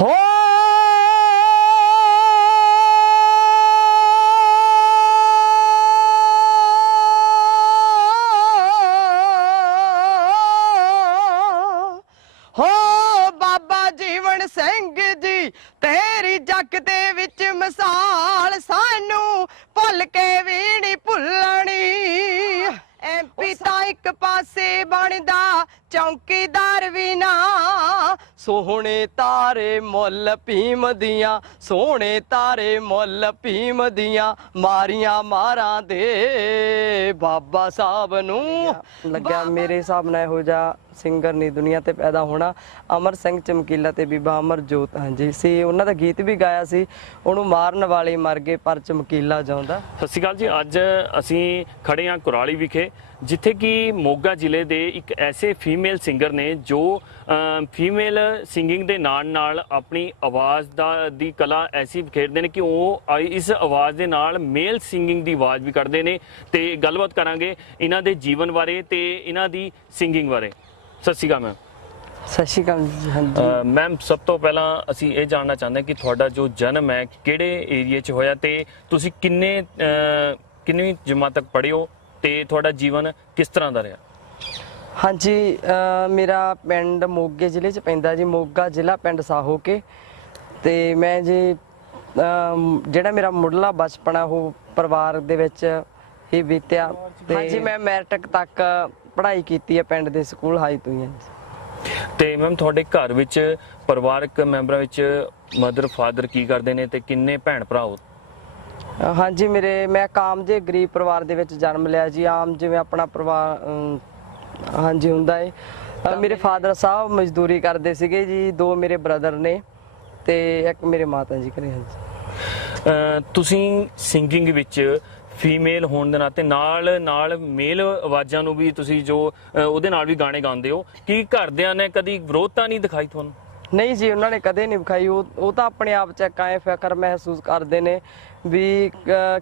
ਹੋ ਬਾਬਾ ਜੀਵਨ ਸਿੰਘ ਜੀ ਤੇਰੀ ਜੱਗ ਦੇ ਵਿੱਚ ਮਿਸਾਲ ਸਾਨੂੰ ਭੁੱਲ ਕੇ ਵੀ ਨਹੀਂ ਭੁੱਲਣੀ ਐਮਪੀ ਤਾਂ ਇੱਕ ਪਾਸੇ ਬਣਦਾ ਚੌਕੀਦਾਰ ਵੀ ਨਾ ਸੋਹਣੇ ਤਾਰੇ ਮੁੱਲ ਭੀਮ ਦੀਆਂ ਸੋਹਣੇ ਤਾਰੇ ਮੁੱਲ ਭੀਮ ਦੀਆਂ ਮਾਰੀਆਂ ਮਾਰਾਂ ਦੇ ਬਾਬਾ ਸਾਹਿਬ ਨੂੰ ਲੱਗਿਆ ਮੇਰੇ ਹਿਸਾਬ ਨਾਲ ਇਹੋ ਜਿਹਾ ਸਿੰਗਰ ਨਹੀਂ ਦੁਨੀਆ ਤੇ ਪੈਦਾ ਹੋਣਾ। ਅਮਰ ਸਿੰਘ ਚਮਕੀਲਾ ਤੇ ਬੀਬਾ ਅਮਰਜੋਤ ਹਾਂਜੀ। ਸੀ, ਉਹਨਾਂ ਦਾ ਗੀਤ ਵੀ ਗਾਇਆ ਸੀ। ਉਹਨੂੰ ਮਾਰਨ ਵਾਲੇ ਮਰ ਗਏ ਪਰ ਚਮਕੀਲਾ ਜਾਂਦਾ ਸਤਿ ਸ਼੍ਰੀ ਅਕਾਲ ਜੀ। ਅੱਜ ਅਸੀਂ ਖੜੇ ਹਾਂ ਕੁਰਾਲੀ ਵਿਖੇ, ਜਿੱਥੇ ਕਿ ਮੋਗਾ ਜ਼ਿਲ੍ਹੇ ਦੇ ਇੱਕ ਐਸੇ ਫੀਮੇਲ ਸਿੰਗਰ ਨੇ ਜੋ ਫੀਮੇਲ ਸਿੰਗਿੰਗ ਦੇ ਨਾਲ ਨਾਲ ਆਪਣੀ ਆਵਾਜ਼ ਦਾ, ਦੀ ਕਲਾ ਐਸੀ ਖੇਡਦੇ ਨੇ ਕਿ ਉਹ ਆ- ਇਸ ਆਵਾਜ਼ ਦੇ ਨਾਲ ਮੇਲ ਸਿੰਗਿੰਗ ਦੀ ਆਵਾਜ਼ ਵੀ ਕੱਢਦੇ ਨੇ। ਤੇ ਗੱਲਬਾਤ ਕਰਾਂਗੇ ਇਹਨਾਂ ਦੇ ਜੀਵਨ ਬਾਰੇ ਤੇ ਇਹਨਾਂ ਦੀ ਸਿੰਗਿੰਗ ਬਾਰੇ। ਸਤਿ ਸ਼੍ਰੀ ਅਕਾਲ ਮੈਮ ਸਤਿ ਸ਼੍ਰੀ ਅਕਾਲ ਜੀ ਹਾਂਜੀ। ਮੈਮ ਸਭ ਤੋਂ ਪਹਿਲਾਂ ਅਸੀਂ ਇਹ ਜਾਣਨਾ ਚਾਹੁੰਦੇ ਹਾਂ ਕਿ ਤੁਹਾਡਾ ਜੋ ਜਨਮ ਹੈ ਕਿਹੜੇ ਏਰੀਏ 'ਚ ਹੋਇਆ ਤੇ ਤੁਸੀਂ ਕਿੰਨੇ ਕਿੰਨੀ ਜਮਾਤ ਤੱਕ ਪੜ੍ਹੇ ਹੋ ਤੇ ਤੁਹਾਡਾ ਜੀਵਨ ਕਿਸ ਤਰ੍ਹਾਂ ਦਾ ਰਿਹਾ? ਹਾਂਜੀ ਮੇਰਾ ਪਿੰਡ ਮੋਗੇ ਜ਼ਿਲ੍ਹੇ ਚ ਪੈਂਦਾ ਜੀ ਮੋਗਾ ਜ਼ਿਲ੍ਹਾ ਪਿੰਡ ਸਾਹੋਕੇ। ਤੇ ਮੈਂ ਜੀ ਜਿਹੜਾ ਮੇਰਾ ਮੁੱਢਲਾ ਬਚਪਨਾ ਉਹ ਪਰਿਵਾਰ ਦੇ ਵਿੱਚ ਹੀ ਬੀਤਿਆ। ਤੇ ਹਾਂਜੀ ਮੈਂ ਮੈਟ੍ਰਿਕ ਤੱਕ ਪੜ੍ਹਾਈ ਕੀਤੀ ਹੈ ਪਿੰਡ ਦੇ ਸਕੂਲ ਹਾਈ ਤੋਂ ਹੀ ਤੇ ਮੈਮ ਤੁਹਾਡੇ ਘਰ ਵਿੱਚ ਪਰਿਵਾਰਕ ਮੈਂਬਰਾਂ ਵਿੱਚ ਮਦਰ ਫਾਦਰ ਕੀ ਕਰਦੇ ਨੇ ਤੇ ਕਿੰਨੇ ਭੈਣ ਭਰਾ ਹੋ? ਹਾਂਜੀ ਮੇਰੇ ਮੈਂ ਕਾਮ ਜੇ ਗਰੀਬ ਪਰਿਵਾਰ ਦੇ ਵਿੱਚ ਜਨਮ ਲਿਆ ਜੀ। ਆਮ ਜਿਵੇਂ ਆਪਣਾ ਪਰਿਵਾਰ ਅਮ, ਹਾਂਜੀ ਹੁੰਦਾ ਹੈ ਅਹ ਮੇਰੇ ਫਾਦਰ ਸਾਹਿਬ ਮਜ਼ਦੂਰੀ ਕਰਦੇ ਸੀਗੇ ਜੀ ਦੋ ਮੇਰੇ ਬ੍ਰਦਰ ਨੇ ਤੇ ਇੱਕ ਮੇਰੇ ਮਾਤਾ ਜੀ ਘਰੇ ਹਾਂਜੀ ਅਹ, ਤੁਸੀਂ ਸਿੰਗਿੰਗ ਵਿੱਚ ਫੀਮੇਲ ਹੋਣ ਦੇ ਨਾਤੇ ਨਾਲ ਨਾਲ ਮੇਲ ਆਵਾਜ਼ਾਂ ਨੂੰ ਵੀ ਤੁਸੀਂ ਜੋ ਉਹਦੇ ਨਾਲ ਵੀ ਗਾਣੇ ਗਾਉਂਦੇ ਹੋ। ਕੀ ਘਰਦਿਆਂ ਨੇ ਕਦੀ ਵਿਰੋਧਤਾ ਨਹੀਂ ਦਿਖਾਈ ਤੁਹਾਨੂੰ? ਨਹੀਂ ਜੀ ਉਹਨਾਂ ਨੇ ਕਦੇ ਨਹੀਂ ਵਿਖਾਈ। ਉਹ ਉਹ ਤਾਂ ਆਪਣੇ ਆਪ ਚ ਐ ਫਕਰ ਮਹਿਸੂਸ ਕਰਦੇ ਨੇ ਵੀ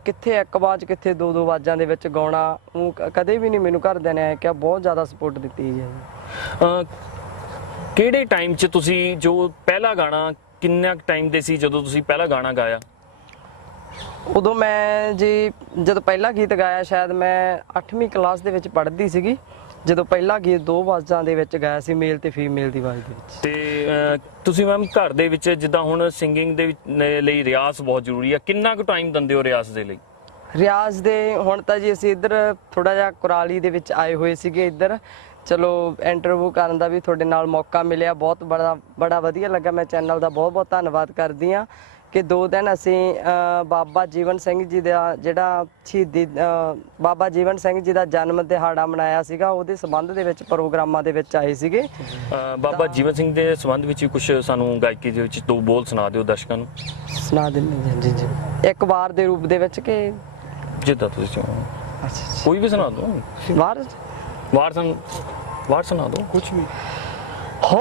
ਕਿੱਥੇ ਇੱਕ ਆਵਾਜ਼ ਕਿੱਥੇ ਦੋ ਦੋ ਆਵਾਜ਼ਾਂ ਦੇ ਵਿੱਚ ਗਾਉਣਾ। ਉਹ ਕ- ਕਦੇ ਵੀ ਨਹੀਂ ਮੈਨੂੰ ਘਰਦਿਆਂ ਨੇ ਕਿਹਾ ਬਹੁਤ ਜ਼ਿਆਦਾ ਸਪੋਰਟ ਦਿੱਤੀ ਜੀ ਕਿਹੜੇ ਟਾਈਮ 'ਚ ਤੁਸੀਂ ਜੋ ਪਹਿਲਾ ਗਾਣਾ ਕਿੰਨਾ ਟਾਈਮ ਦੇ ਸੀ ਜਦੋਂ ਤੁਸੀਂ ਪਹਿਲਾ ਗਾਣਾ ਗਾਇਆ? ਉਦੋਂ ਮੈਂ ਜੀ ਜਦੋਂ ਪਹਿਲਾ ਗੀਤ ਗਾਇਆ ਸ਼ਾਇਦ ਮੈਂ 8ਵੀਂ ਕਲਾਸ ਦੇ ਵਿੱਚ ਪੜ੍ਹਦੀ ਸੀਗੀ। ਜਦੋਂ ਪਹਿਲਾ ਗੀਤ ਦੋ ਆਵਾਜ਼ਾਂ ਦੇ ਵਿੱਚ ਗਾਇਆ ਸੀ ਮੇਲ ਤੇ ਫੀਮੇਲ ਦੀ ਆਵਾਜ਼ ਦੇ ਵਿੱਚ। ਤੇ ਅਹ, ਤੁਸੀਂ ਮੈਮ ਘਰ ਦੇ ਵਿੱਚ ਜਿੱਦਾਂ ਹੁਣ ਸਿੰਗਿੰਗ ਦੇ ਵਿੱਚ- ਨੇ ਲਈ ਰਿਆਜ਼ ਬਹੁਤ ਜ਼ਰੂਰੀ ਆ। ਕਿੰਨਾ ਕੁ ਟਾਈਮ ਦਿੰਦੇ ਹੋ ਰਿਆਜ਼ ਦੇ ਲਈ? ਰਿਆਜ਼ ਦੇ ਹੁਣ ਤਾਂ ਜੀ ਅਸੀਂ ਇੱਧਰ ਥੋੜਾ ਜਿਹਾ ਕੁਰਾਲੀ ਦੇ ਵਿੱਚ ਆਏ ਹੋਏ ਸੀਗੇ ਇੱਧਰ। ਚਲੋ ਇੰਟਰਵਿਊ ਕਰਨ ਦਾ ਵੀ ਤੁਹਾਡੇ ਨਾਲ ਮੌਕਾ ਮਿਲਿਆ। ਬਹੁਤ ਬੜਾ ਬੜਾ ਵਧੀਆ ਲੱਗਾ। ਮੈਂ ਚੈਨਲ ਦਾ ਬਹੁਤ ਬਹੁਤ ਧੰਨਵਾਦ ਕਰਦੀ ਆ ਕਿ ਦੋ ਦਿਨ ਅਸੀਂ ਬਾਬਾ ਜੀਵਨ ਸਿੰਘ ਜੀ ਦਾ ਜਿਹੜਾ ਸ਼ਹੀਦੀ ਬਾਬਾ ਜੀਵਨ ਸਿੰਘ ਜੀ ਦਾ ਜਨਮ ਦਿਹਾੜਾ ਮਨਾਇਆ ਸੀਗਾ ਉਹਦੇ ਸੰਬੰਧ ਦੇ ਵਿੱਚ ਪ੍ਰੋਗਰਾਮਾਂ ਦੇ ਵਿੱਚ ਆਏ ਸੀਗੇ। ਬਾਬਾ ਜੀਵਨ ਸਿੰਘ ਦੇ ਸੰਬੰਧ ਵਿੱਚ ਕੁਝ ਸਾਨੂੰ ਗਾਇਕੀ ਦੇ ਵਿੱਚ ਦੋ ਬੋਲ ਸੁਣਾ ਦਿਓ ਦਰਸ਼ਕਾਂ ਨੂੰ। ਸੁਣਾ ਦਿੰਦੇ ਹਾਂ ਜੀ ਜੀ। ਇੱਕ ਵਾਰ ਦੇ ਰੂਪ ਦੇ ਵਿੱਚ ਕਿ ਜਿੱਦਾਂ ਤੁਸੀਂ ਚਾਹੋ ਅੱਛਾ ਕੋਈ ਵੀ ਸੁਣਾ ਦਿਓ। ਵਾਰ? ਵਾਰ ਸੁਣ ਦਿਓ। ਕੁਝ ਵੀ। ਹੋ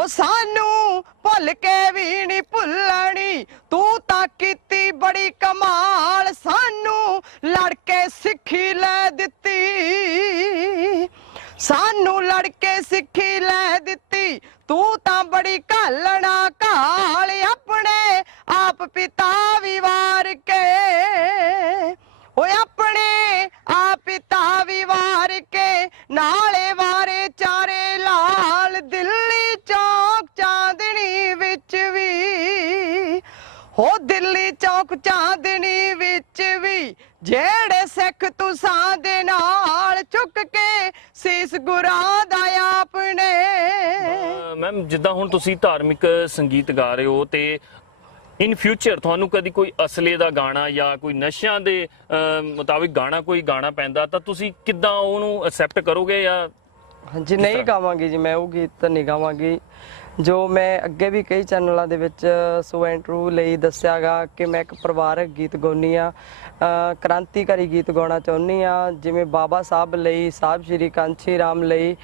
ਉਹ ਸਾਨੂੰ ਭੁੱਲ ਕੇ ਵੀ ਨਹੀਂ ਭੁੱਲਣੀ। ਤੂੰ ਤਾਂ ਕੀਤੀ ਬੜੀ ਕਮਾਲ, ਸਾਨੂੰ ਲੜ ਕੇ ਸਿੱਖੀ ਲੈ ਦਿੱਤੀ। ਸਾਨੂੰ ਲੜ ਕੇ ਸਿੱਖੀ ਲੈ ਦਿੱਤੀ। ਤੂੰ ਤਾਂ ਬੜੀ ਘਾਲਣਾ ਘਾਲ, ਆਪਣੇ ਆਪ ਪਿਤਾ ਵੀ ਵਾਰ ਕੇ। ਓਏ, ਆਪਣੇ ਆਪ ਪਿਤਾ ਵੀ ਵਾਰ ਕੇ, ਨਾਲੇ ਤੁਸਾਂ ਦੇ ਨਾਲ ਚੁੱਕ ਕੇ ਸੀਸ ਗੁਰਾਂ ਦਾ ਆਪਣੇ। ਮੈਮ ਜਿੱਦਾਂ ਹੁਣ ਤੁਸੀਂ ਧਾਰਮਿਕ ਸੰਗੀਤ ਗਾ ਰਹੇ ਹੋ ਤੇ ਇਨ ਫਿਊਚਰ ਤੁਹਾਨੂੰ ਕਦੀ ਕੋਈ ਅਸਲੇ ਦਾ ਗਾਣਾ ਜਾਂ ਕੋਈ ਨਸ਼ਿਆਂ ਦੇ ਮੁਤਾਬਿਕ ਗਾਣਾ ਕੋਈ ਗਾਣਾ ਪੈਂਦਾ ਤਾਂ ਤੁਸੀਂ ਕਿੱਦਾਂ ਉਹਨੂੰ ਐਕਸੈਪਟ ਕਰੋਗੇ ਜਾਂ ਹਾਂਜੀ ਨਹੀਂ ਗਾਵਾਂਗੀ ਜੀ ਮੈਂ ਉਹ ਗੀਤ ਤਾਂ ਨਹੀਂ ਗਾਵਾਂਗੀ। ਜੋ ਮੈਂ ਅੱਗੇ ਵੀ ਕਈ ਚੈਨਲਾਂ ਦੇ ਵਿੱਚ ਸੋ ਇੰਟਰਵਿਊ ਲਈ ਦੱਸਿਆਗਾ ਕਿ ਮੈਂ ਇੱਕ ਪਰਿਵਾਰਕ ਗੀਤ ਗਾਉਣੀ ਆ ਕ੍ਰਾਂਤੀਕਾਰੀ ਗੀਤ ਗਾਉਣਾ ਚਾਹੁੰਦੀ ਆ ਜਿਵੇਂ ਬਾਬਾ ਸਾਹਿਬ ਲਈ, ਸਾਹਿਬ ਸ਼੍ਰੀ ਕਾਂਚੀ ਰਾਮ ਲਈ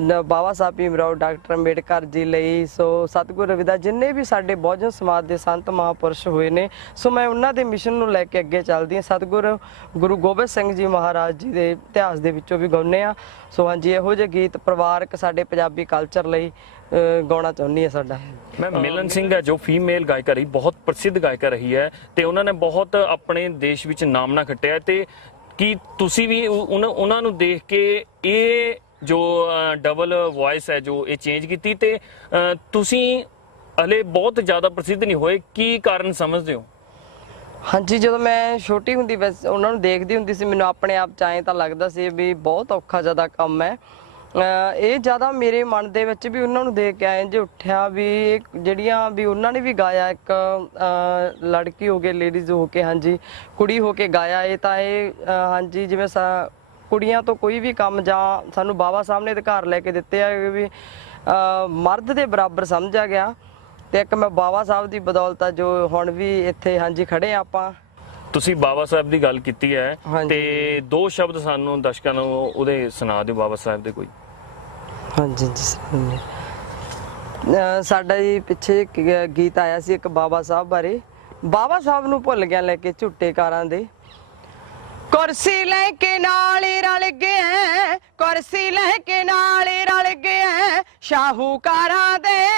ਬਾਬਾ ਸਾਹਿਬ ਭੀਮ ਰਾਓ, ਡਾਕਟਰ ਅੰਬੇਡਕਰ ਜੀ ਲਈ, ਸੋ ਸਤਿਗੁਰ ਰਵਿਦਾਸ ਜਿੰਨੇ ਵੀ ਸਾਡੇ ਬਹੁਜਨ ਸਮਾਜ ਦੇ ਸੰਤ ਮਹਾਪੁਰਸ਼ ਹੋਏ ਨੇ, ਸੋ ਮੈਂ ਉਹਨਾਂ ਦੇ ਮਿਸ਼ਨ ਨੂੰ ਲੈ ਕੇ ਅੱਗੇ ਚੱਲਦੀ ਹਾਂ। ਸਤਿਗੁਰ ਗੁਰੂ ਗੋਬਿੰਦ ਸਿੰਘ ਜੀ ਮਹਾਰਾਜ ਜੀ ਦੇ ਇਤਿਹਾਸ ਦੇ ਵਿੱਚੋਂ ਵੀ ਗਾਉਂਦੇ ਆ ਸੋ ਹਾਂਜੀ, ਇਹੋ ਜਿਹੇ ਗੀਤ ਪਰਿਵਾਰਕ ਸਾਡੇ ਪੰਜਾਬੀ ਕਲਚਰ ਲਈ ਗਾਉਣਾ ਚਾਹੁੰਦੀ ਹਾਂ ਸਾਡਾ। ਮੈਂ ਮਿਲਨ ਸਿੰਘ ਹੈ ਜੋ ਫੀਮੇਲ ਗਾਇਕਾ ਰਹੀ ਬਹੁਤ ਪ੍ਰਸਿੱਧ ਗਾਇਕਾ ਰਹੀ ਹੈ ਤੇ ਉਹਨਾਂ ਨੇ ਬਹੁਤ ਆਪਣੇ ਦੇਸ਼ ਵਿੱਚ ਨਾਮਨਾ ਖੱਟਿਆ ਤੇ ਕੀ ਤੁਸੀਂ ਵੀ ਉਹ- ਉਹਨਾਂ ਉਹਨਾਂ ਨੂੰ ਦੇਖ ਕੇ ਇਹ ਜੋ ਡਬਲ ਵੌਇਸ ਹੈ ਜੋ ਇਹ ਚੇਂਜ ਕੀਤੀ ਤੇ ਤੁਸੀਂ ਹਲੇ ਬਹੁਤ ਜ਼ਿਆਦਾ ਪ੍ਰਸਿੱਧ ਨਹੀਂ ਹੋਏ ਕੀ ਕਾਰਨ ਸਮਝਦੇ ਹੋ? ਹਾਂਜੀ ਜਦੋਂ ਮੈਂ ਛੋਟੀ ਹੁੰਦੀ ਵੈਸੇ ਉਹਨਾਂ ਨੂੰ ਦੇਖਦੀ ਹੁੰਦੀ ਸੀ ਮੈਨੂੰ ਆਪਣੇ ਆਪ ਚਾਹੇ ਤਾਂ ਲੱਗਦਾ ਸੀ ਵੀ ਬਹੁਤ ਔਖਾ ਜ਼ਿਆਦਾ ਕੰਮ ਹੈ। ਇਹ ਜ਼ਿਆਦਾ ਮੇਰੇ ਮਨ ਦੇ ਵਿੱਚ ਵੀ ਉਹਨਾਂ ਨੂੰ ਦੇਖ ਕੇ ਆਏ ਜੇ ਉੱਠਿਆ ਵੀ ਜਿਹੜੀਆਂ ਵੀ ਉਹਨਾਂ ਨੇ ਵੀ ਗਾਇਆ ਇੱਕ ਲੜਕੀ ਹੋ ਕੇ ਲੇਡੀਜ਼ ਹੋ ਕੇ ਹਾਂਜੀ ਕੁੜੀ ਹੋ ਕੇ ਗਾਇਆ ਇਹ ਤਾਂ ਇਹ ਹਾਂਜੀ ਜਿਵੇਂ ਸਾ- ਕੁੜੀਆਂ ਤੋਂ ਕੋਈ ਵੀ ਕੰਮ ਜਾਂ ਸਾਨੂੰ ਬਾਬਾ ਸਾਹਿਬ ਨੇ ਅਧਿਕਾਰ ਲੈ ਕੇ ਦਿੱਤੇ ਆ ਵੀ ਮਰਦ ਦੇ ਬਰਾਬਰ ਸਮਝਿਆ ਗਿਆ। ਤੇ ਇੱਕ ਮੈਂ ਬਾਬਾ ਸਾਹਿਬ ਦੀ ਬਦੌਲਤ ਆ ਜੋ ਹੁਣ ਵੀ ਇੱਥੇ ਹਾਂਜੀ ਖੜੇ ਆ ਆਪਾਂ। ਤੁਸੀਂ ਬਾਬਾ ਸਾਹਿਬ ਦੀ ਗੱਲ ਕੀਤੀ ਹੈ। ਤੇ ਦੋ ਸ਼ਬਦ ਸਾਨੂੰ ਦਰਸ਼ਕਾਂ ਨੂੰ ਉਹਦੇ ਸੁਣਾ ਦਿਓ ਬਾਬਾ ਸਾਹਿਬ ਦੇ ਕੋਈ। ਹਾਂਜੀ ਜੀ ਸੁਣਿਏ। ਅਹ ਸਾਡਾ ਜੀ ਪਿੱਛੇ ਇੱਕ ਗ- ਗੀਤ ਆਇਆ ਸੀ ਇੱਕ ਬਾਬਾ ਸਾਹਿਬ ਬਾਰੇ। ਬਾਬਾ ਸਾਹਿਬ ਨੂੰ ਭੁੱਲ ਗਿਆ ਲੈ ਕੇ ਝੁੱਟੇ ਕਾਰਾਂ ਦੇ। ਕੁਰਸੀ ਲੈ ਕੇ ਨਾਲ ਹੀ ਰਲ ਗਿਆ ਕੁਰਸੀ ਲੈ ਕੇ ਨਾਲ ਹੀ ਰਲ ਗਿਆ ਸ਼ਾਹੂਕਾਰਾਂ ਦੇ।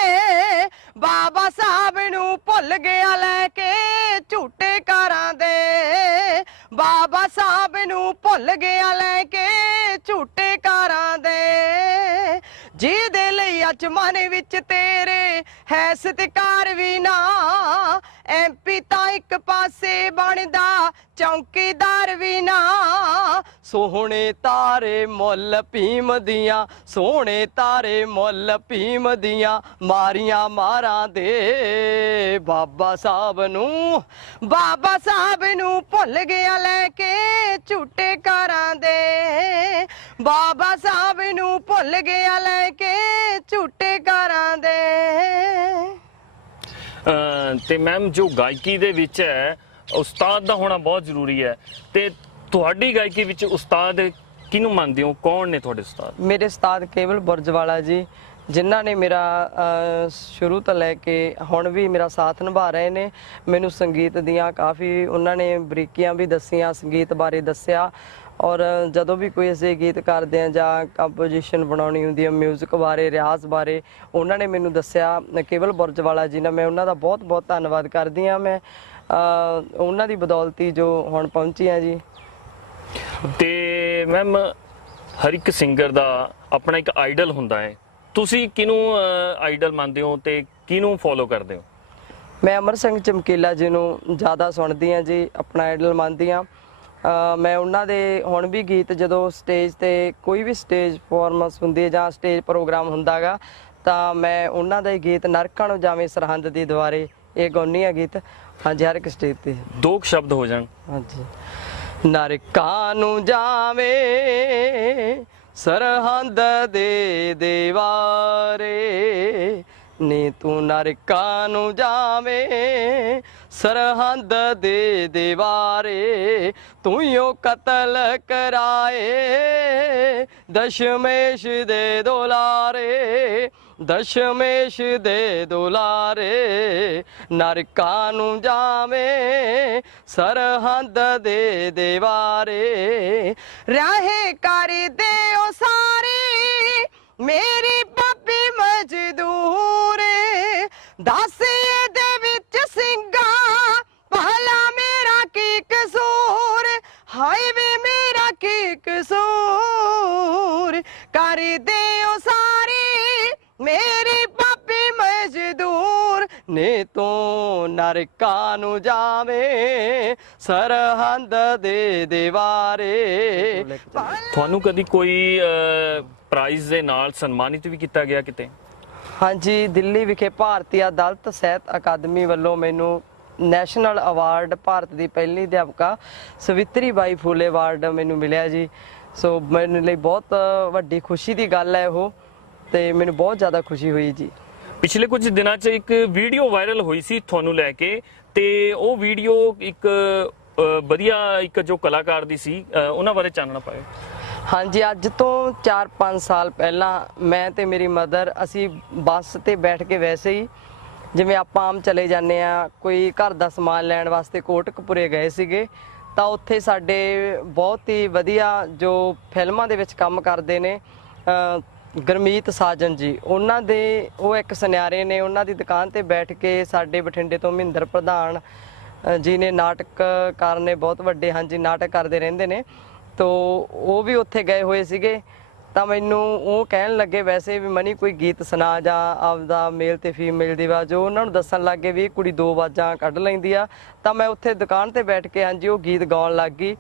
ਬਾਬਾ ਸਾਹਿਬ ਨੂੰ ਭੁੱਲ ਗਿਆ ਲੈ ਕੇ ਝੂਟੇ ਕਾਰਾਂ ਦੇ। ਬਾਬਾ ਸਾਹਿਬ ਨੂੰ ਭੁੱਲ ਗਿਆ ਲੈ ਕੇ ਝੂਟੇ ਕਾਰਾਂ ਦੇ। ਜਿਹਦੇ ਲਈ ਅੱਜ ਮਨ ਵਿੱਚ ਤੇਰੇ ਹੈ ਸਤਿਕਾਰ ਵੀ ਨਾ। ਐਮਪੀ ਤਾਂ ਇੱਕ ਪਾਸੇ ਬਣਦਾ, ਚੌਂਕੀਦਾਰ ਵੀ ਨਾ। ਸੋਹਣੇ ਤਾਰੇ ਮੁੱਲ ਭੀਮ ਦੀਆਂ, ਸੋਹਣੇ ਤਾਰੇ ਮੁੱਲ ਭੀਮ ਦੀਆਂ, ਮਾਰੀਆਂ ਮਾਰਾਂ ਦੇ ਬਾਬਾ ਸਾਹਿਬ ਨੂੰ, ਬਾਬਾ ਸਾਹਿਬ ਨੂੰ ਭੁੱਲ ਗਿਆ ਲੈ ਕੇ ਝੂਟੇ ਕਾਰਾਂ ਦੇ। ਬਾਬਾ ਸਾਹਿਬ ਨੂੰ ਭੁੱਲ ਗਿਆ ਲੈ ਕੇ ਝੂਟੇ ਕਾਰਾਂ ਦੇ। ਤੇ ਮੈਮ ਜੋ ਗਾਇਕੀ ਦੇ ਵਿੱਚ ਹੈ, ਉਸਤਾਦ ਦਾ ਹੋਣਾ ਬਹੁਤ ਜ਼ਰੂਰੀ ਹੈ। ਤੇ ਤੁਹਾਡੀ ਗਾਇਕੀ ਵਿੱਚ ਉਸਤਾਦ ਕਿਹਨੂੰ ਮੰਨਦੇ ਹੋ? ਕੌਣ ਨੇ ਤੁਹਾਡੇ ਉਸਤਾਦ? ਮੇਰੇ ਉਸਤਾਦ ਕੇਵਲ ਬੁਰਜਵਾਲਾ ਜੀ, ਜਿਨ੍ਹਾਂ ਨੇ ਮੇਰਾ ਸ਼ੁਰੂ ਤੋਂ ਲੈ ਕੇ ਹੁਣ ਵੀ ਮੇਰਾ ਸਾਥ ਨਿਭਾ ਰਹੇ ਨੇ। ਮੈਨੂੰ ਸੰਗੀਤ ਦੀਆਂ ਕਾਫੀ ਉਹਨਾਂ ਨੇ ਬਰੀਕੀਆਂ ਵੀ ਦੱਸੀਆਂ, ਸੰਗੀਤ ਬਾਰੇ ਦੱਸਿਆ। ਔਰ ਜਦੋਂ ਵੀ ਕੋਈ ਅਸੀਂ ਗੀਤ ਕਰਦੇ ਆ ਜਾਂ ਕੰਪੋਜੀਸ਼ਨ ਬਣਾਉਣੀ ਹੁੰਦੀ ਹੈ 뮤직 ਬਾਰੇ, ਰਿਆਜ਼ ਬਾਰੇ, ਉਹਨਾਂ ਨੇ ਮੈਨੂੰ ਦੱਸਿਆ, ਕੇਵਲ ਬੁਰਜਵਾਲਾ ਜੀ ਨਾਲ ਮੈਂ ਉਹਨਾਂ ਦਾ ਬਹੁਤ ਬਹੁਤ ਧੰਨਵਾਦ ਕਰਦੀ ਆ ਮੈਂ ਉਹਨਾਂ ਦੀ ਬਦੌਲਤੀ ਜੋ ਹੁਣ ਪਹੁੰਚੀ ਆ ਜੀ। ਤੇ ਮੈਮ ਹਰ ਇੱਕ ਸਿੰਗਰ ਦਾ ਆਪਣਾ ਇੱਕ ਆਈਡਲ ਹੁੰਦਾ ਹੈ। ਤੁਸੀਂ ਕਿਹਨੂੰ ਆਈਡਲ ਮੰਨਦੇ ਹੋ ਤੇ ਕਿਹਨੂੰ ਫੋਲੋ ਕਰਦੇ ਹੋ? ਮੈਂ ਅਮਰ ਸਿੰਘ ਚਮਕੀਲਾ ਜੀ ਨੂੰ ਜ਼ਿਆਦਾ ਸੁਣਦੀ ਆ ਜੀ ਆਪਣਾ ਆਈਡਲ ਮੰਨਦੀ ਆ ਮੈਂ ਉਹਨਾਂ ਦੇ ਹੁਣ ਵੀ ਗੀਤ ਜਦੋਂ ਸਟੇਜ ਤੇ ਕੋਈ ਵੀ ਸਟੇਜ ਪਰਫਾਰਮੈਂਸ ਹੁੰਦੀ ਹੈ ਜਾਂ ਸਟੇਜ ਪ੍ਰੋਗਰਾਮ ਹੁੰਦਾਗਾ ਤਾਂ ਮੈਂ ਉਹਨਾਂ ਦਾ ਹੀ ਗੀਤ ਨਰਕਾਂ ਨੂੰ ਜਾਵੇਂ ਸਰਹੰਦ ਦੀ ਦੁਆਰੇ ਇਹ ਗਾਉਂਦੀ ਆ ਗੀਤ। ਹਾਂਜੀ ਹਰ ਇੱਕ ਸਟੇਜ ਤੇ। ਦੋ ਸ਼ਬਦ ਹੋ ਜਾਣ। ਹਾਂਜੀ। ਨਰਕਾਂ ਨੂੰ ਜਾਵੇ, ਸਰਹੰਦ ਦੇ ਦੇਵਾਰੇ। ਨੀ ਤੂੰ ਨਰਕਾਂ ਨੂੰ ਜਾਵੇ, ਸਰਹੰਦ ਦੇ ਦੇਵਾਰੇ। ਤੂੰ ਯੋ ਕਤਲ ਕਰਾਏ, ਦਸ਼ਮੇਸ਼ ਦੇ ਦੁਲਾਰੇ। ਦਸ਼ਮੇਸ਼ ਦੇ ਦੁਲਾਰੇ ਨਰਕਾਂ ਨੂੰ ਜਾਵੇ ਸਰਹੰਦ ਦੇ ਦੇਵਾਰੇ। ਰਾਹੇ ਕਰ ਦਿਓ ਸਾਰੇ ਮੇਰੀ ਤੂੰ ਨਰਕਾਂ ਨੂੰ ਜਾਵੇ ਸਰਹੰਦ ਦੇ ਦੇਵਾਰੇ। ਤੁਹਾਨੂੰ ਕਦੀ ਕੋਈ ਪ੍ਰਾਈਜ਼ ਦੇ ਨਾਲ ਸਨਮਾਨਿਤ ਵੀ ਕੀਤਾ ਗਿਆ ਕਿਤੇ? ਹਾਂਜੀ ਦਿੱਲੀ ਵਿਖੇ ਭਾਰਤੀ ਅਦਾਲਤ ਸਾਹਿਤ ਅਕਾਦਮੀ ਵੱਲੋਂ ਮੈਨੂੰ ਨੈਸ਼ਨਲ ਅਵਾਰਡ ਭਾਰਤ ਦੀ ਪਹਿਲੀ ਅਧਿਆਪਕਾ ਸਵਿਤਰੀ ਬਾਈ ਫੂਲੇ ਅਵਾਰਡ ਮੈਨੂੰ ਮਿਲਿਆ ਜੀ। ਸੋ ਮੇਰੇ ਲਈ ਬਹੁਤ ਵੱਡੀ ਖੁਸ਼ੀ ਦੀ ਗੱਲ ਹੈ ਉਹ ਤੇ ਮੈਨੂੰ ਬਹੁਤ ਜ਼ਿਆਦਾ ਖੁਸ਼ੀ ਹੋਈ ਜੀ। ਪਿਛਲੇ ਕੁਝ ਦਿਨਾਂ 'ਚ ਇੱਕ ਵੀਡੀਓ ਵਾਇਰਲ ਹੋਈ ਸੀ ਤੁਹਾਨੂੰ ਲੈ ਕੇ ਤੇ ਉਹ ਵੀਡੀਓ ਇੱਕ ਵਧੀਆ ਇੱਕ ਜੋ ਕਲਾਕਾਰ ਦੀ ਸੀ ਉਹਨਾਂ ਬਾਰੇ ਚਾਨਣਾ ਪਾਇਓ। ਹਾਂਜੀ, ਅੱਜ ਤੋਂ 4-5 ਸਾਲ ਪਹਿਲਾਂ ਮੈਂ ਤੇ ਮੇਰੀ ਮਦਰ ਅਸੀਂ ਬੱਸ ਤੇ ਬੈਠ ਕੇ ਵੈਸੇ ਹੀ ਜਿਵੇਂ ਆਪਾਂ ਆਮ ਚਲੇ ਜਾਂਦੇ ਆ ਕੋਈ ਘਰ ਦਾ ਸਮਾਨ ਲੈਣ ਵਾਸਤੇ ਕੋਟਕਪੁਰੇ ਗਏ ਸੀਗੇ, ਤਾਂ ਉੱਥੇ ਸਾਡੇ ਬਹੁਤ ਹੀ ਵਧੀਆ ਜੋ ਫਿਲਮਾਂ ਦੇ ਵਿੱਚ ਕੰਮ ਕਰਦੇ ਨੇ ਗੁਰਮੀਤ ਸਾਜਨ ਜੀ, ਉਹਨਾਂ ਦੇ ਉਹ ਇੱਕ ਸੁਨਿਆਰੇ ਨੇ, ਉਹਨਾਂ ਦੀ ਦੁਕਾਨ ਤੇ ਬੈਠ ਕੇ ਸਾਡੇ ਬਠਿੰਡੇ ਤੋਂ ਮਹਿੰਦਰ ਪ੍ਰਧਾਨ ਜੀ ਨੇ ਨਾਟਕਕਾਰ ਨੇ, ਬਹੁਤ ਵੱਡੇ ਹਾਂਜੀ ਨਾਟਕ ਕਰਦੇ ਰਹਿੰਦੇ ਨੇ। ਤੋ ਉਹ ਵੀ ਉੱਥੇ ਗਏ ਹੋਏ ਸੀਗੇ। ਤਾਂ ਮੈਨੂੰ ਉਹ ਕਹਿਣ ਲੱਗੇ, ਵੈਸੇ ਵੀ ਮਨੀ ਕੋਈ ਗੀਤ ਸੁਣਾ ਜਾਂ ਆਪਦਾ ਮੇਲ ਤੇ ਫੀਮੇਲ ਦੀ ਆਵਾਜ਼, ਉਹ ਉਹਨਾਂ ਨੂੰ ਦੱਸਣ ਲੱਗੇ ਵੀ ਇਹ ਕੁੜੀ ਦੋ ਆਵਾਜ਼ਾਂ ਕੱਢ ਲੈਂਦੀ ਆ। ਤਾਂ ਮੈਂ ਉੱਥੇ ਦੁਕਾਨ ਤੇ ਬੈਠ ਕੇ ਹਾਂਜੀ ਉਹ ਗੀਤ ਗਾਉਣ ਲੱਗ ਗਈ।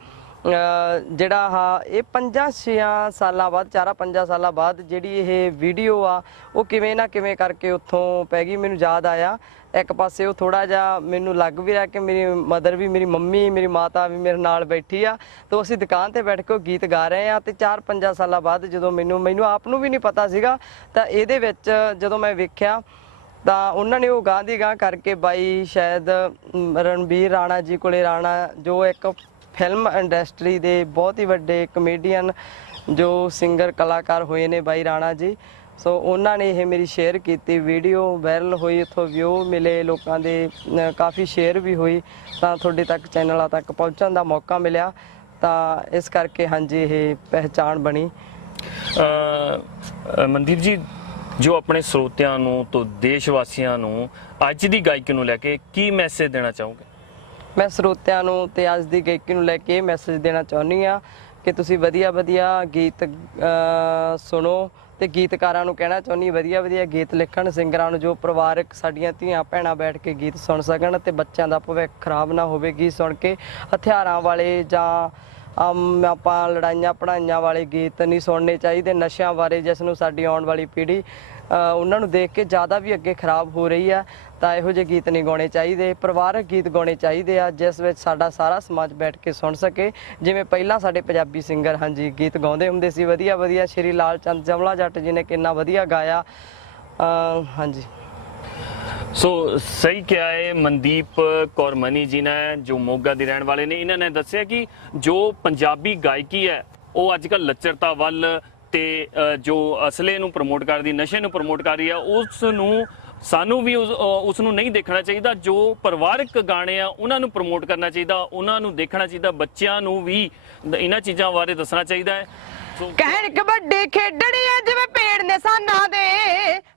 ਜਿਹੜਾ ਹਾ, ਇਹ 5-6 ਸਾਲਾਂ ਬਾਅਦ, ਚਾਰਾਂ ਪੰਜਾਂ ਸਾਲਾਂ ਬਾਅਦ ਜਿਹੜੀ ਇਹ ਵੀਡੀਓ ਆ, ਉਹ ਕਿਵੇਂ ਨਾ ਕਿਵੇਂ ਕਰਕੇ ਉੱਥੋਂ ਪੈ ਗਈ, ਮੈਨੂੰ ਯਾਦ ਆਇਆ। ਇੱਕ ਪਾਸੇ ਉਹ ਥੋੜਾ ਜਿਹਾ ਮੈਨੂੰ ਲੱਗ ਵੀ ਰਿਹਾ ਕਿ ਮੇਰੀ ਮਦਰ ਵੀ, ਮੇਰੀ ਮੰਮੀ, ਮੇਰੀ ਮਾਤਾ ਵੀ ਮੇਰੇ ਨਾਲ ਬੈਠੀ ਆ, ਤੇ ਅਸੀਂ ਦੁਕਾਨ ਤੇ ਬੈਠ ਕੇ ਉਹ ਗੀਤ ਗਾ ਰਹੇ ਆ, ਤੇ 4-5 ਸਾਲਾਂ ਬਾਅਦ ਜਦੋਂ ਮੈਨੂੰ ਮੈਨੂੰ ਆਪ ਨੂੰ ਵੀ ਨਹੀਂ ਪਤਾ ਸੀਗਾ, ਤਾਂ ਇਹਦੇ ਵਿੱਚ ਜਦੋਂ ਮੈਂ ਵੇਖਿਆ, ਤਾਂ ਉਹਨਾਂ ਨੇ ਉਹ ਗਾਂ ਦੀ ਗਾਂ ਕਰਕੇ ਬਾਈ ਸ਼ਾਇਦ ਰਣਬੀਰ ਰਾਣਾ ਜੀ ਕੋਲੇ ਰਾਣਾ, ਜੋ ਇੱਕ ਫਿਲਮ ਇੰਡਸਟਰੀ ਦੇ ਬਹੁਤ ਹੀ ਵੱਡੇ ਕਮੇਡੀਅਨ ਜੋ ਸਿੰਗਰ ਕਲਾਕਾਰ ਹੋਏ ਨੇ ਬਾਈ ਰਾਣਾ ਜੀ। ਸੋ ਉਹਨਾਂ ਨੇ ਇਹ ਮੇਰੀ ਸ਼ੇਅਰ ਕੀਤੀ ਵੀਡੀਓ ਵਾਇਰਲ ਹੋਈ ਇੱਥੋਂ ਵਿਊ ਮਿਲੇ ਲੋਕਾਂ ਦੇ ਕਾਫੀ ਸ਼ੇਅਰ ਵੀ ਹੋਈ, ਤਾਂ ਤੁਹਾਡੇ ਤੱਕ, ਚੈਨਲਾਂ ਤੱਕ ਪਹੁੰਚਣ ਦਾ ਮੌਕਾ ਮਿਲਿਆ। ਤਾਂ ਇਸ ਕਰਕੇ ਹਾਂਜੀ, ਇਹ ਪਹਿਚਾਣ ਬਣੀ। ਮਨਦੀਪ ਜੀ, ਜੋ ਆਪਣੇ ਸਰੋਤਿਆਂ ਨੂੰ ਤੋਂ ਦੇਸ਼ ਵਾਸੀਆਂ ਨੂੰ ਅੱਜ ਦੀ ਗਾਇਕੀ ਨੂੰ ਲੈ ਕੇ ਕੀ ਮੈਸੇਜ ਦੇਣਾ ਚਾਹੋਗੇ? ਮੈਂ ਸਰੋਤਿਆਂ ਨੂੰ ਤੇ ਅੱਜ ਦੀ ਗਾਇਕੀ ਨੂੰ ਲੈ ਕੇ ਮੈਸੇਜ ਦੇਣਾ ਚਾਹੁੰਦੀ ਆ ਕਿ ਤੁਸੀਂ ਵਧੀਆ ਵਧੀਆ ਗੀਤ ਸੁਣੋ ਤੇ ਗੀਤਕਾਰਾਂ ਨੂੰ ਕਹਿਣਾ ਚਾਹੁੰਦੀ ਵਧੀਆ ਵਧੀਆ ਗੀਤ ਲਿਖਣ, ਸਿੰਗਰਾਂ ਨੂੰ ਜੋ ਪਰਿਵਾਰਕ ਸਾਡੀਆਂ ਧੀਆਂ ਭੈਣਾਂ ਬੈਠ ਕੇ ਗੀਤ ਸੁਣ ਸਕਣ ਤੇ ਬੱਚਿਆਂ ਦਾ ਭਵਿੱਖ ਖਰਾਬ ਨਾ ਹੋਵੇ ਗੀਤ ਸੁਣ ਕੇ, ਹਥਿਆਰਾਂ ਵਾਲੇ ਜਾਂ ਆਪਾਂ ਲੜਾਈਆਂ ਪੜਾਈਆਂ ਵਾਲੇ ਗੀਤ ਨਹੀਂ ਸੁਣਨੇ ਚਾਹੀਦੇ ਨਸ਼ਿਆਂ ਬਾਰੇ ਜਿਸ ਨੂੰ ਸਾਡੀ ਆਉਣ ਵਾਲੀ ਪੀੜ੍ਹੀ ਉਹਨਾਂ ਨੂੰ ਦੇਖ ਕੇ ਜ਼ਿਆਦਾ ਵੀ ਅੱਗੇ ਖਰਾਬ ਹੋ ਰਹੀ ਆ, ਤਾਂ ਇਹੋ ਜਿਹੇ ਗੀਤ ਨਹੀਂ ਗਾਉਣੇ ਚਾਹੀਦੇ, ਪਰਿਵਾਰਕ ਗੀਤ ਗਾਉਣੇ ਚਾਹੀਦੇ ਆ, ਜਿਸ ਵਿੱਚ ਸਾਡਾ ਸਾਰਾ ਸਮਾਜ ਬੈਠ ਕੇ ਸੁਣ ਸਕੇ। ਜਿਵੇਂ ਪਹਿਲਾਂ ਸਾਡੇ ਪੰਜਾਬੀ ਸਿੰਗਰ ਹਾਂਜੀ ਗੀਤ ਗਾਉਂਦੇ ਹੁੰਦੇ ਸੀ, ਵਧੀਆ ਵਧੀਆ, ਸ਼੍ਰੀ ਲਾਲ ਚੰਦ ਜਮਲਾ ਜੱਟ ਜੀ ਨੇ ਕਿੰਨਾ ਵਧੀਆ ਗਾਇਆ। ਹਾਂਜੀ। ਸੋ ਸਹੀ ਕਿਹਾ ਹੈ ਮਨਦੀਪ ਕੌਰ ਮਨੀ ਜੀ ਨੇ, ਜੋ ਮੋਗਾ ਦੇ ਰਹਿਣ ਵਾਲੇ ਨੇ, ਇਹਨਾਂ ਨੇ ਦੱਸਿਆ ਕਿ ਜੋ ਪੰਜਾਬੀ ਗਾਇਕੀ ਹੈ, ਉਹ ਅੱਜ ਕੱਲ ਲੱਚਰਤਾ ਵੱਲ ਤੇ ਜੋ ਅਸਲੇ ਨੂੰ ਪ੍ਰਮੋਟ ਕਰਦੀ ਨਸ਼ੇ ਨੂੰ ਪ੍ਰਮੋਟ ਕਰ ਰਹੀ ਹੈ ਉਸ ਨੂੰ ਸਾਨੂੰ ਵੀ ਉਸ ਨੂੰ ਨਹੀਂ ਦੇਖਣਾ ਚਾਹੀਦਾ। ਜੋ ਪਰਿਵਾਰਕ ਗਾਣੇ ਆ, ਉਹਨਾਂ ਨੂੰ ਪ੍ਰਮੋਟ ਕਰਨਾ ਚਾਹੀਦਾ, ਉਹਨਾਂ ਨੂੰ ਦੇਖਣਾ ਚਾਹੀਦਾ, ਬੱਚਿਆਂ ਨੂੰ ਵੀ ਇਹਨਾਂ ਚੀਜ਼ਾਂ ਬਾਰੇ ਦੱਸਣਾ ਚਾਹੀਦਾ ਹੈ। ਕਹਿਣ ਕਬੱਡੀ ਖੇਡਣੀ ਐ ਜਿਵੇਂ ਪੇੜ ਨੇ ਸਾਨਾਂ ਦੇ।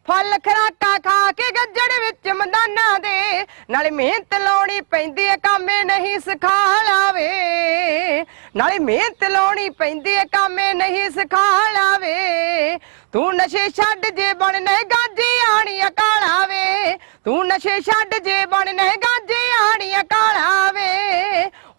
ਫਲ ਖਰਾਕਾ ਖਾ ਕੇ ਗੱਜੜ ਵਿੱਚ ਮਦਾਨਾ ਦੇ। ਨਾਲੇ ਮਿਹਨਤ ਲਾਉਣੀ ਪੈਂਦੀ ਐ ਕਾਮੇ ਨਹੀਂ ਸਿਖਾ ਲਾਵੇ। ਨਾਲੇ ਮਿਹਨਤ ਲਾਉਣੀ ਪੈਂਦੀ ਐ ਕਾਮੇ ਨਹੀਂ ਸਿਖਾ ਲਾਵੇ। ਤੂੰ ਨਸ਼ੇ ਛੱਡ ਜੇ ਬਣਨੇ ਗਾਜੀ ਆਣੀਆਂ ਕਾਲਾ ਵੇ। ਤੂੰ ਨਸ਼ੇ ਛੱਡ ਜੇ ਬਣਨੇ ਗਾਜੀ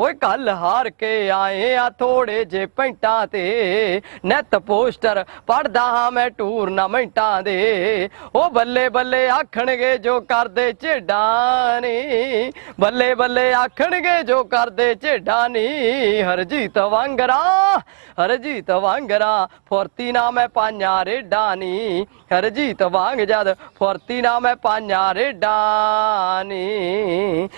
ਓਏ ਕੱਲ ਹਾਰ ਕੇ ਆਏ ਆ ਥੋੜੇ ਜੇ ਪੈਂਟਾਂ ਤੇ। ਨੈਤ ਪੋਸਟਰ ਪੜਦਾ ਹਾਂ ਮੈਂ ਟੂਰਨਾਮੈਂਟਾਂ ਦੇ। ਉਹ ਬੱਲੇ ਬੱਲੇ ਆਖਣਗੇ ਜੋ ਕਰਦੇ ਝੇਡਾਂ ਨੀ। ਬੱਲੇ ਬੱਲੇ ਆਖਣਗੇ ਜੋ ਕਰਦੇ ਝੇਡਾਂ ਨੀ। ਹਰਜੀਤ ਵਾਂਗਰਾ ਹਰਜੀਤ ਵਾਂਗਰਾ, ਫੁਰਤੀ ਨਾ ਮੈਂ ਪਾਈਆਂ ਰੇਡਾਂ ਨੀ। ਹਰਜੀਤ ਵਾਂਗ ਜਦ ਫੁਰਤੀ ਨਾ ਮੈਂ ਪਾਈਆਂ ਰੇਡਾਂ ਨੀ।